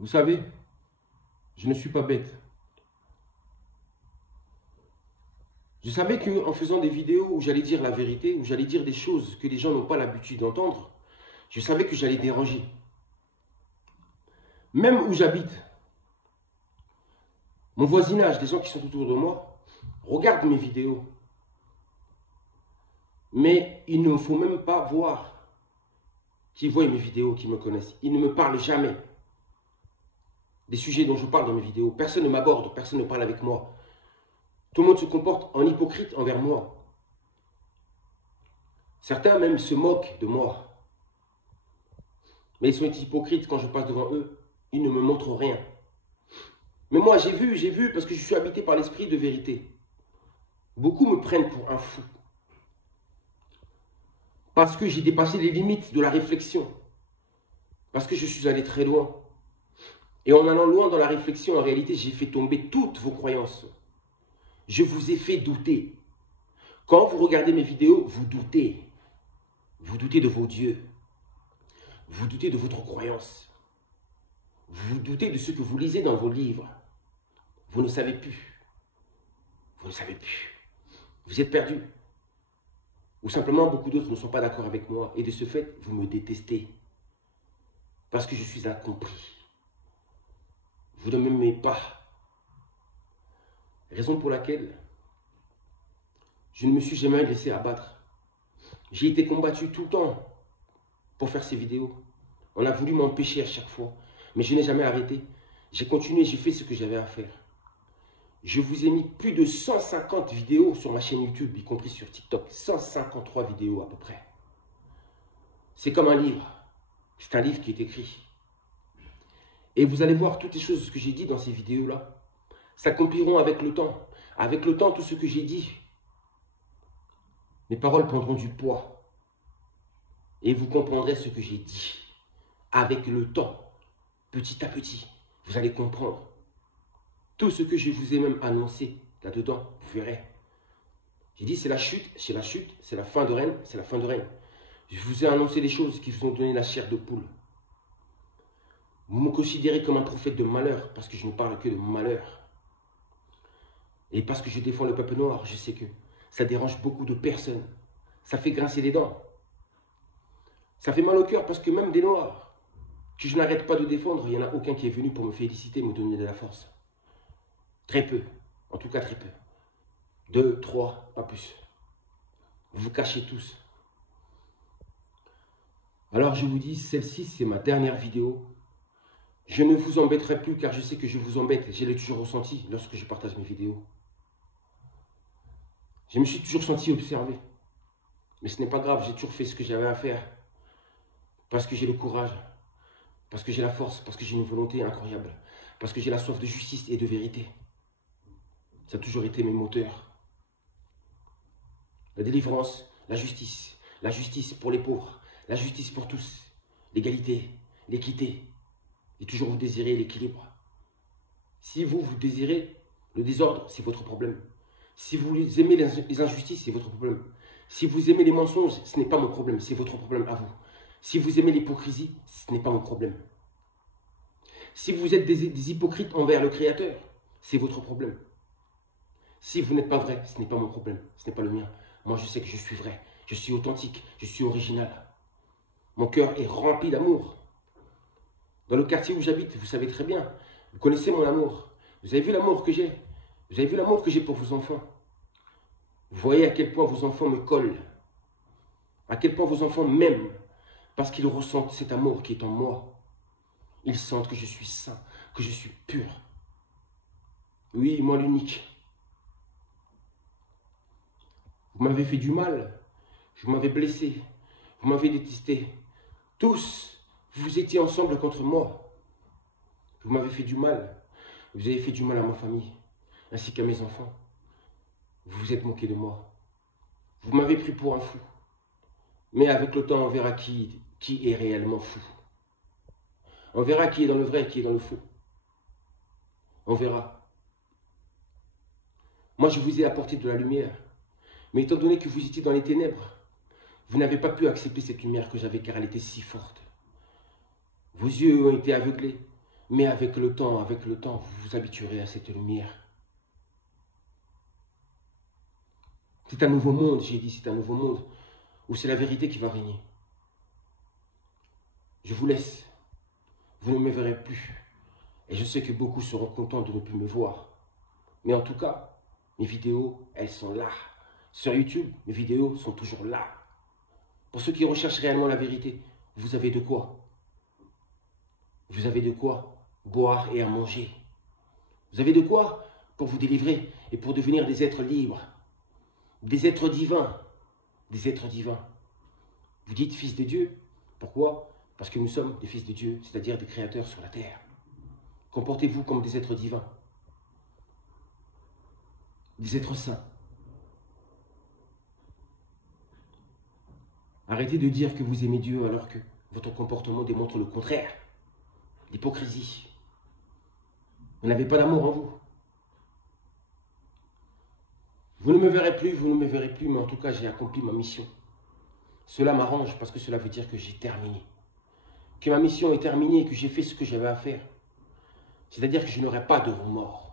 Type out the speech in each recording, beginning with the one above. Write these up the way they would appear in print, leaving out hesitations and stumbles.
Vous savez, je ne suis pas bête. Je savais qu'en faisant des vidéos où j'allais dire la vérité, où j'allais dire des choses que les gens n'ont pas l'habitude d'entendre, je savais que j'allais déranger. Même où j'habite, mon voisinage, les gens qui sont autour de moi, regardent mes vidéos. Mais il ne faut même pas voir qu'ils voient mes vidéos, qu'ils me connaissent. Ils ne me parlent jamais des sujets dont je parle dans mes vidéos. Personne ne m'aborde, personne ne parle avec moi. Tout le monde se comporte en hypocrite envers moi. Certains même se moquent de moi. Mais ils sont hypocrites quand je passe devant eux. Ils ne me montrent rien. Mais moi, j'ai vu, parce que je suis habité par l'esprit de vérité. Beaucoup me prennent pour un fou. Parce que j'ai dépassé les limites de la réflexion. Parce que je suis allé très loin. Et en allant loin dans la réflexion, en réalité, j'ai fait tomber toutes vos croyances. Je vous ai fait douter. Quand vous regardez mes vidéos, vous doutez. Vous doutez de vos dieux. Vous doutez de votre croyance. Vous doutez de ce que vous lisez dans vos livres. Vous ne savez plus. Vous ne savez plus. Vous êtes perdu. Ou simplement, beaucoup d'autres ne sont pas d'accord avec moi. Et de ce fait, vous me détestez. Parce que je suis incompris. Vous ne m'aimez pas. Raison pour laquelle je ne me suis jamais laissé abattre. J'ai été combattu tout le temps pour faire ces vidéos. On a voulu m'empêcher à chaque fois. Mais je n'ai jamais arrêté. J'ai continué, j'ai fait ce que j'avais à faire. Je vous ai mis plus de 150 vidéos sur ma chaîne YouTube, y compris sur TikTok. 153 vidéos à peu près. C'est comme un livre. C'est un livre qui est écrit. Et vous allez voir toutes les choses que j'ai dit dans ces vidéos-là s'accompliront avec le temps. Avec le temps, tout ce que j'ai dit, mes paroles prendront du poids. Et vous comprendrez ce que j'ai dit. Avec le temps, petit à petit, vous allez comprendre. Tout ce que je vous ai même annoncé là-dedans, vous verrez. J'ai dit c'est la chute, c'est la chute, c'est la fin de règne, c'est la fin de règne. Je vous ai annoncé des choses qui vous ont donné la chair de poule. Vous me considérez comme un prophète de malheur parce que je ne parle que de malheur. Et parce que je défends le peuple noir, je sais que ça dérange beaucoup de personnes. Ça fait grincer les dents. Ça fait mal au cœur parce que même des noirs, que je n'arrête pas de défendre, il n'y en a aucun qui est venu pour me féliciter, me donner de la force. Très peu. En tout cas très peu. 2, 3, pas plus. Vous vous cachez tous. Alors je vous dis, celle-ci c'est ma dernière vidéo. Je ne vous embêterai plus car je sais que je vous embête. Je l'ai toujours ressenti lorsque je partage mes vidéos. Je me suis toujours senti observé. Mais ce n'est pas grave, j'ai toujours fait ce que j'avais à faire. Parce que j'ai le courage. Parce que j'ai la force. Parce que j'ai une volonté incroyable. Parce que j'ai la soif de justice et de vérité. Ça a toujours été mes moteurs. La délivrance, la justice. La justice pour les pauvres. La justice pour tous. L'égalité, l'équité. Et toujours vous désirez l'équilibre. Si vous désirez le désordre, c'est votre problème. Si vous aimez les injustices, c'est votre problème. Si vous aimez les mensonges, ce n'est pas mon problème, c'est votre problème à vous. Si vous aimez l'hypocrisie, ce n'est pas mon problème. Si vous êtes des hypocrites envers le Créateur, c'est votre problème. Si vous n'êtes pas vrai, ce n'est pas mon problème, ce n'est pas le mien. Moi, je sais que je suis vrai, je suis authentique, je suis original. Mon cœur est rempli d'amour. Dans le quartier où j'habite, vous savez très bien, vous connaissez mon amour. Vous avez vu l'amour que j'ai. Vous avez vu l'amour que j'ai pour vos enfants. Vous voyez à quel point vos enfants me collent. À quel point vos enfants m'aiment. Parce qu'ils ressentent cet amour qui est en moi. Ils sentent que je suis saint, que je suis pur. Oui, moi l'unique. Vous m'avez fait du mal. Vous m'avez blessé. Vous m'avez détesté. Tous, vous étiez ensemble contre moi. Vous m'avez fait du mal. Vous avez fait du mal à ma famille, ainsi qu'à mes enfants. Vous vous êtes moqué de moi. Vous m'avez pris pour un fou. Mais avec le temps, on verra qui est réellement fou. On verra qui est dans le vrai et qui est dans le faux. On verra. Moi, je vous ai apporté de la lumière. Mais étant donné que vous étiez dans les ténèbres, vous n'avez pas pu accepter cette lumière que j'avais car elle était si forte. Vos yeux ont été aveuglés. Mais avec le temps, vous vous habituerez à cette lumière. C'est un nouveau monde, j'ai dit, c'est un nouveau monde où c'est la vérité qui va régner. Je vous laisse. Vous ne me verrez plus. Et je sais que beaucoup seront contents de ne plus me voir. Mais en tout cas, mes vidéos, elles sont là. Sur YouTube, mes vidéos sont toujours là. Pour ceux qui recherchent réellement la vérité, vous avez de quoi. Vous avez de quoi boire et à manger. Vous avez de quoi pour vous délivrer et pour devenir des êtres libres. Des êtres divins. Des êtres divins. Vous dites fils de Dieu. Pourquoi? Parce que nous sommes des fils de Dieu, c'est-à-dire des créateurs sur la terre. Comportez-vous comme des êtres divins. Des êtres saints. Arrêtez de dire que vous aimez Dieu alors que votre comportement démontre le contraire. L'hypocrisie. Vous n'avez pas d'amour en vous. Vous ne me verrez plus, mais en tout cas, j'ai accompli ma mission. Cela m'arrange parce que cela veut dire que j'ai terminé. Que ma mission est terminée et que j'ai fait ce que j'avais à faire. C'est-à-dire que je n'aurai pas de remords.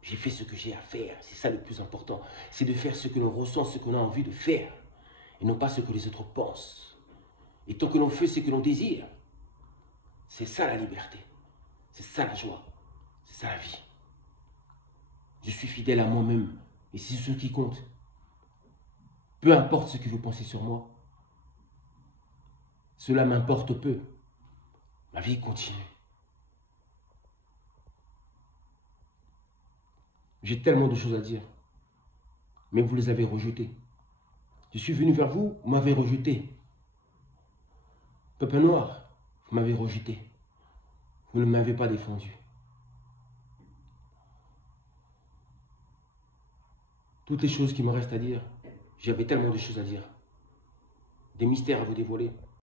J'ai fait ce que j'ai à faire. C'est ça le plus important. C'est de faire ce que l'on ressent, ce qu'on a envie de faire. Et non pas ce que les autres pensent. Et tant que l'on fait ce que l'on désire, c'est ça la liberté. C'est ça la joie. C'est ça la vie. Je suis fidèle à moi-même. Et c'est ce qui compte. Peu importe ce que vous pensez sur moi. Cela m'importe peu. Ma vie continue. J'ai tellement de choses à dire. Mais vous les avez rejetées. Je suis venu vers vous, vous m'avez rejeté. Peuple noir, vous m'avez rejeté. Vous ne m'avez pas défendu. Toutes les choses qui me restent à dire, j'avais tellement de choses à dire. Des mystères à vous dévoiler.